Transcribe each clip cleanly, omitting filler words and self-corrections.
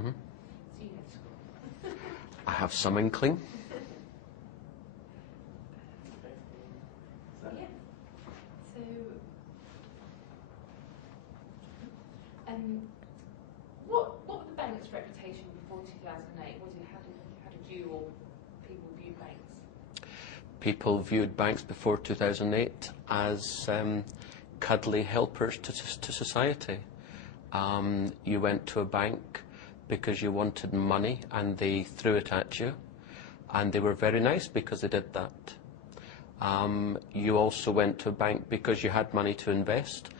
Mm-hmm. So you have school. I have some inkling. Yeah. So, what was the bank's reputation before 2008? How did you or people view banks? People viewed banks before 2008 as cuddly helpers to society. You went to a bank because you wanted money and they threw it at you, and they were very nice because they did that. You also went to a bank because you had money to invest,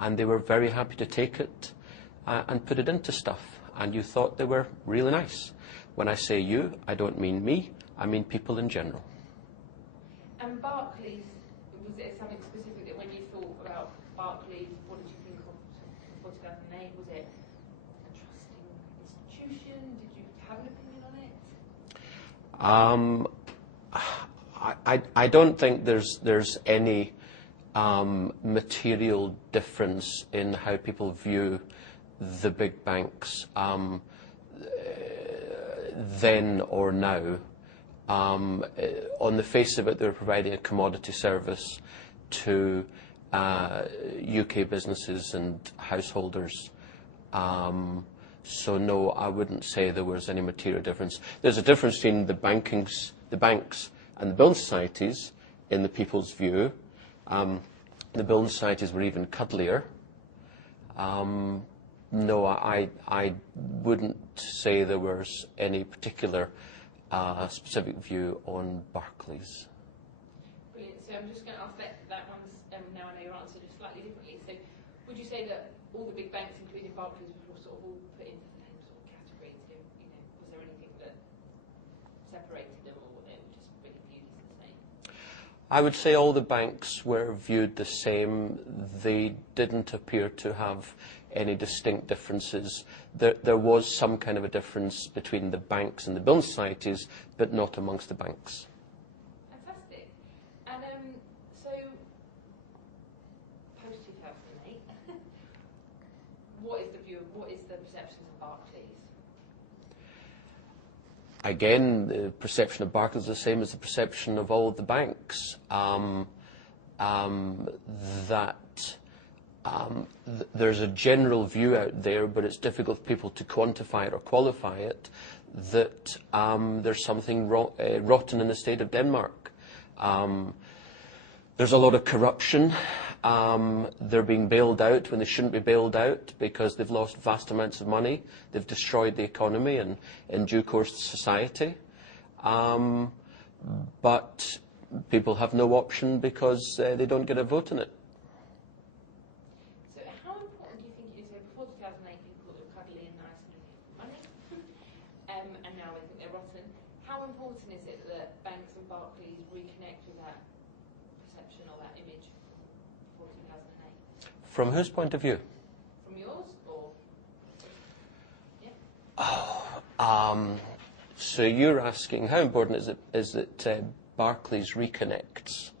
and they were very happy to take it and put it into stuff, and you thought they were really nice. When I say you, I don't mean me, I mean people in general. And Barclays, was there something specific that when you thought about Barclays, what did you think of before 2008? Was it a trusting institution? Did you have an opinion on it? I don't think there's any material difference in how people view the big banks then or now. On the face of it, they're providing a commodity service to UK businesses and householders. So no, I wouldn't say there was any material difference. There's a difference between the banks and the building societies in the people's view. The building societies were even cuddlier. No, I wouldn't say there was any particular specific view on Barclays. Brilliant. So I'm just going to ask that one now. I know your answer just slightly differently. So would you say that all the big banks, including Barclays, were sort of all put into the same sort of category? So, was there anything that separated them, or were they just really viewed as the same? I would say all the banks were viewed the same. They didn't appear to have any distinct differences. There was some kind of a difference between the banks and the building societies, but not amongst the banks. Fantastic. And so, post 2008, what is the perceptions of Barclays? Again, the perception of Barclays is the same as the perception of all of the banks. There's a general view out there, but it's difficult for people to quantify it or qualify it, that there's something rotten in the state of Denmark. There's a lot of corruption. They're being bailed out when they shouldn't be bailed out because they've lost vast amounts of money. They've destroyed the economy and, in due course, society. But people have no option because they don't get a vote in it. So how important do you think it is, before 2008 people were cuddly and nice and didn't money, and now they think they're rotten. How important is it that banks and Barclays reconnect with that perception or that image before 2008? From whose point of view? From yours, or? Yeah. So you're asking how important is it Barclays reconnects?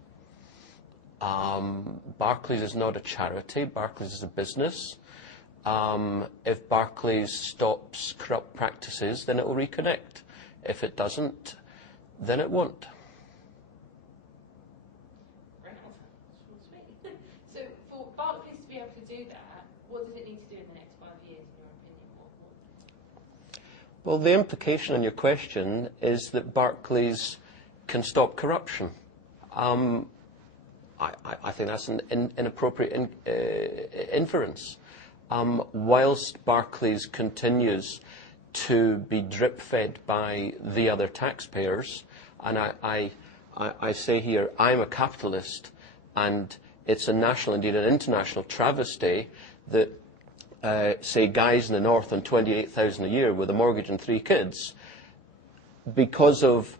Barclays is not a charity. Barclays is a business. If Barclays stops corrupt practices, then it will reconnect. If it doesn't, then it won't. So for Barclays to be able to do that, what does it need to do in the next 5 years, in your opinion? Well, the implication in your question is that Barclays can stop corruption. I think that's an inappropriate inference. Whilst Barclays continues to be drip-fed by the other taxpayers, and I say here, I'm a capitalist, and it's a national, indeed an international travesty that, say, guys in the north on $28,000 a year with a mortgage and 3 kids, because of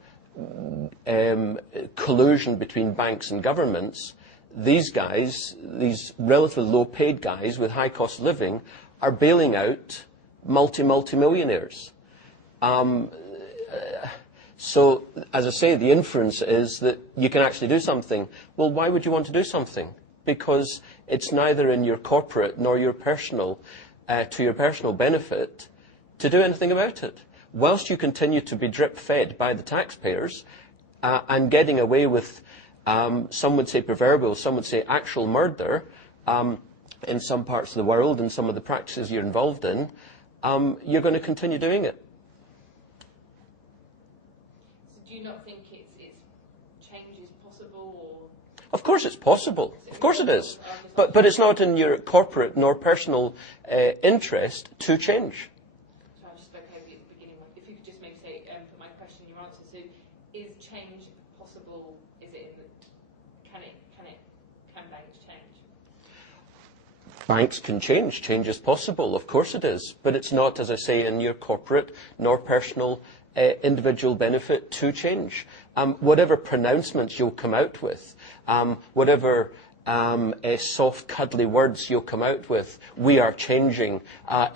collusion between banks and governments, these guys, these relatively low-paid guys with high cost of living, are bailing out multi-millionaires. So, as I say, the inference is that you can actually do something. Well, why would you want to do something? Because it's neither in your corporate nor your personal, to your personal benefit to do anything about it. Whilst you continue to be drip-fed by the taxpayers and getting away with, some would say proverbial, some would say actual murder in some parts of the world and some of the practices you're involved in, you're going to continue doing it. So do you not think it's change is possible? Or? Of course it's possible. Of course it is. But it's not in your corporate nor personal interest to change. So I just spoke over you at the beginning. If you could just maybe say, put my question in your answer. So is change possible? Is it in the, can banks change? Banks can change. Change is possible. Of course it is. But it's not, as I say, in your corporate nor personal individual benefit to change. Whatever pronouncements you'll come out with, whatever soft, cuddly words you'll come out with, we are changing.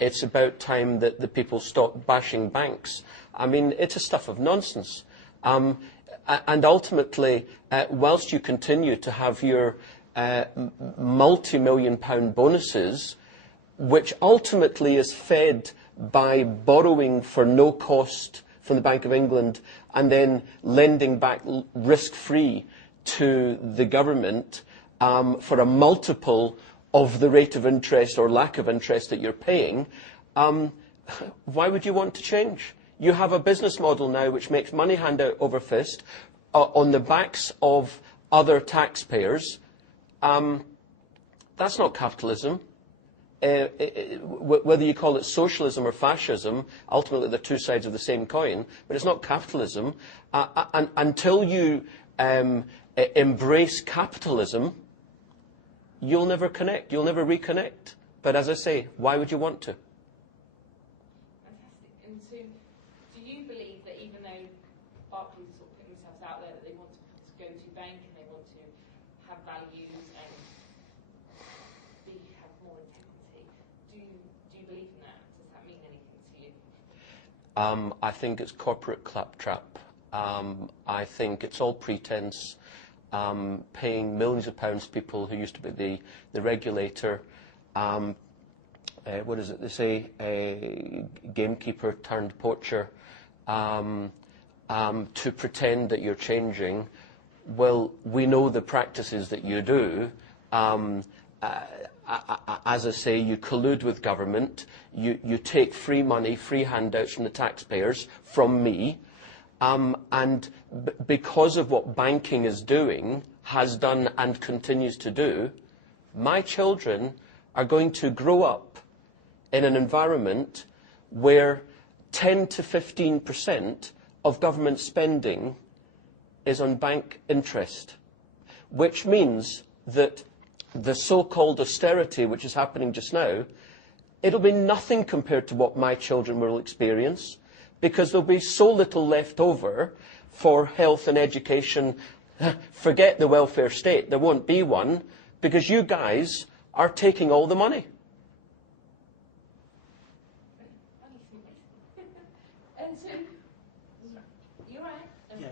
It's about time that the people stop bashing banks. I mean, it's a stuff of nonsense. And ultimately, whilst you continue to have your multi-million-pound bonuses, which ultimately is fed by borrowing for no cost from the Bank of England and then lending back risk-free to the government for a multiple of the rate of interest or lack of interest that you're paying, why would you want to change? You have a business model now which makes money hand out over fist on the backs of other taxpayers. That's not capitalism. Whether you call it socialism or fascism, ultimately they're two sides of the same coin, but it's not capitalism. And until you embrace capitalism, you'll never connect, you'll never reconnect. But as I say, why would you want to? Fantastic. And so, do you believe that even though Barclays sort of put themselves out there that they want to go to bank and they want to have values and have more integrity, do you believe in that? Does that mean anything to you? I think it's corporate claptrap. I think it's all pretense, paying millions of pounds to people who used to be the regulator. What is it they say? A gamekeeper turned poacher, to pretend that you're changing. Well, we know the practices that you do. As I say, you collude with government. You take free money, free handouts from the taxpayers, from me. And because of what banking is doing, has done and continues to do, my children are going to grow up in an environment where 10 to 15% of government spending is on bank interest, which means that the so-called austerity which is happening just now, it'll be nothing compared to what my children will experience, because there'll be so little left over for health and education. Forget the welfare state, there won't be one, because you guys are taking all the money. And so, you're right. Yeah.